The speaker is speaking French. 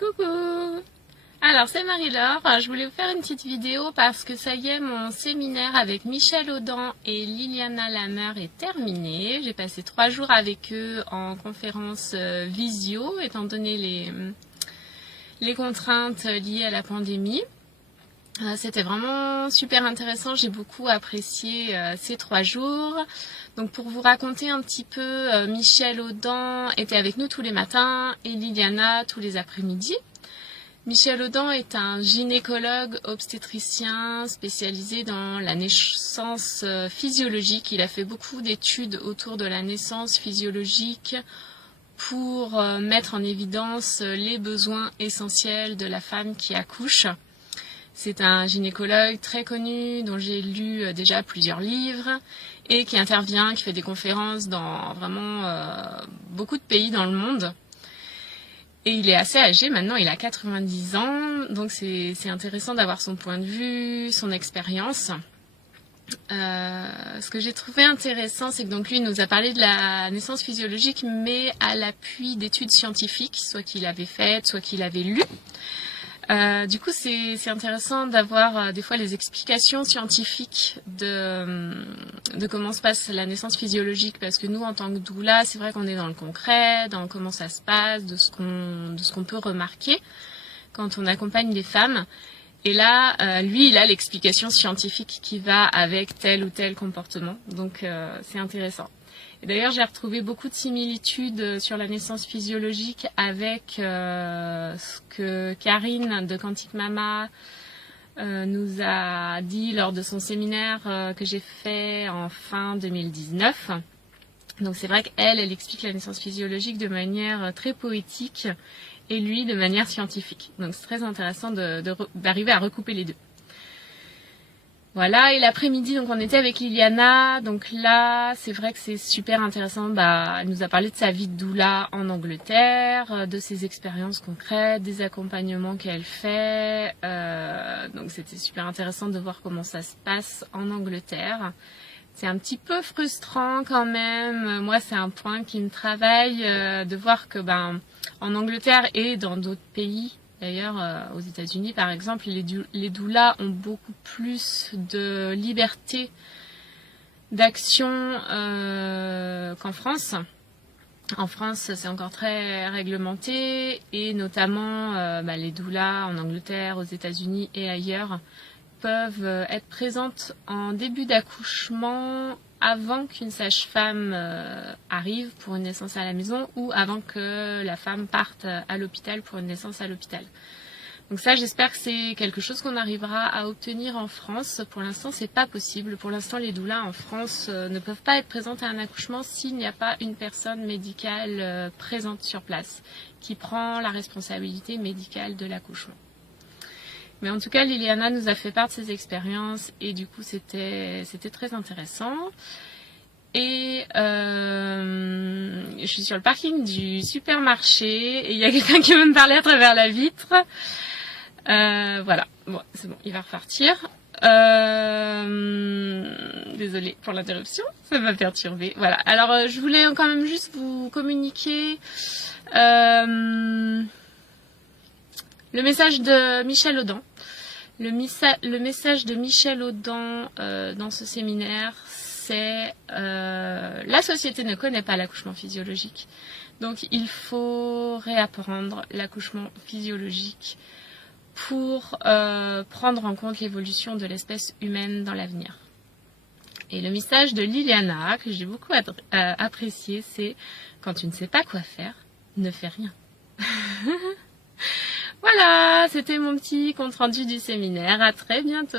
Coucou! Alors c'est Marie-Laure, je voulais vous faire une petite vidéo parce que ça y est, mon séminaire avec Michel Audin et Liliana Lameur est terminé. J'ai passé 3 jours avec eux en conférence visio, étant donné les contraintes liées à la pandémie. C'était vraiment super intéressant, j'ai beaucoup apprécié ces 3 jours. Donc pour vous raconter un petit peu, Michel Audin était avec nous tous les matins et Liliana tous les après-midi. Michel Audin est un gynécologue obstétricien spécialisé dans la naissance physiologique. Il a fait beaucoup d'études autour de la naissance physiologique pour mettre en évidence les besoins essentiels de la femme qui accouche. C'est un gynécologue très connu dont j'ai lu déjà plusieurs livres et qui intervient, qui fait des conférences dans vraiment beaucoup de pays dans le monde. Et il est assez âgé maintenant, il a 90 ans, donc c'est intéressant d'avoir son point de vue, son expérience. Ce que j'ai trouvé intéressant, c'est que donc lui il nous a parlé de la naissance physiologique, mais à l'appui d'études scientifiques, soit qu'il avait faites, soit qu'il avait lues. Du coup, c'est intéressant d'avoir des fois les explications scientifiques de comment se passe la naissance physiologique, parce que nous, en tant que doula, c'est vrai qu'on est dans le concret, dans comment ça se passe, de ce qu'on peut remarquer quand on accompagne les femmes. Et là, lui, il a l'explication scientifique qui va avec tel ou tel comportement, donc c'est intéressant. Et d'ailleurs, j'ai retrouvé beaucoup de similitudes sur la naissance physiologique avec ce que Karine de Quantique Mama nous a dit lors de son séminaire que j'ai fait en fin 2019. Donc c'est vrai qu'elle explique la naissance physiologique de manière très poétique et lui de manière scientifique. Donc c'est très intéressant d'arriver à recouper les deux. Voilà, et l'après-midi, donc on était avec Liliana, donc là, c'est vrai que c'est super intéressant, elle nous a parlé de sa vie de doula en Angleterre, de ses expériences concrètes, des accompagnements qu'elle fait, donc c'était super intéressant de voir comment ça se passe en Angleterre. C'est un petit peu frustrant quand même, moi c'est un point qui me travaille, de voir que en Angleterre et dans d'autres pays, d'ailleurs, aux États-Unis, par exemple, les doulas ont beaucoup plus de liberté d'action qu'en France. En France, c'est encore très réglementé et notamment les doulas en Angleterre, aux États-Unis et ailleurs peuvent être présentes en début d'accouchement avant qu'une sage-femme arrive pour une naissance à la maison ou avant que la femme parte à l'hôpital pour une naissance à l'hôpital. Donc ça, j'espère que c'est quelque chose qu'on arrivera à obtenir en France. Pour l'instant, c'est pas possible. Pour l'instant, les doulas en France ne peuvent pas être présentes à un accouchement s'il n'y a pas une personne médicale présente sur place qui prend la responsabilité médicale de l'accouchement. Mais en tout cas, Liliana nous a fait part de ses expériences et du coup, c'était très intéressant. Et je suis sur le parking du supermarché et il y a quelqu'un qui veut me parler à travers la vitre. Voilà, bon, c'est bon, il va repartir. Désolée pour l'interruption, ça m'a perturbée. Voilà, alors je voulais quand même juste vous communiquer le message de Michel Audin. Le message de Michel Audin dans ce séminaire, c'est la société ne connaît pas l'accouchement physiologique. Donc il faut réapprendre l'accouchement physiologique pour prendre en compte l'évolution de l'espèce humaine dans l'avenir. Et le message de Liliana, que j'ai beaucoup apprécié, c'est « Quand tu ne sais pas quoi faire, ne fais rien ». Voilà, c'était mon petit compte rendu du séminaire. À très bientôt.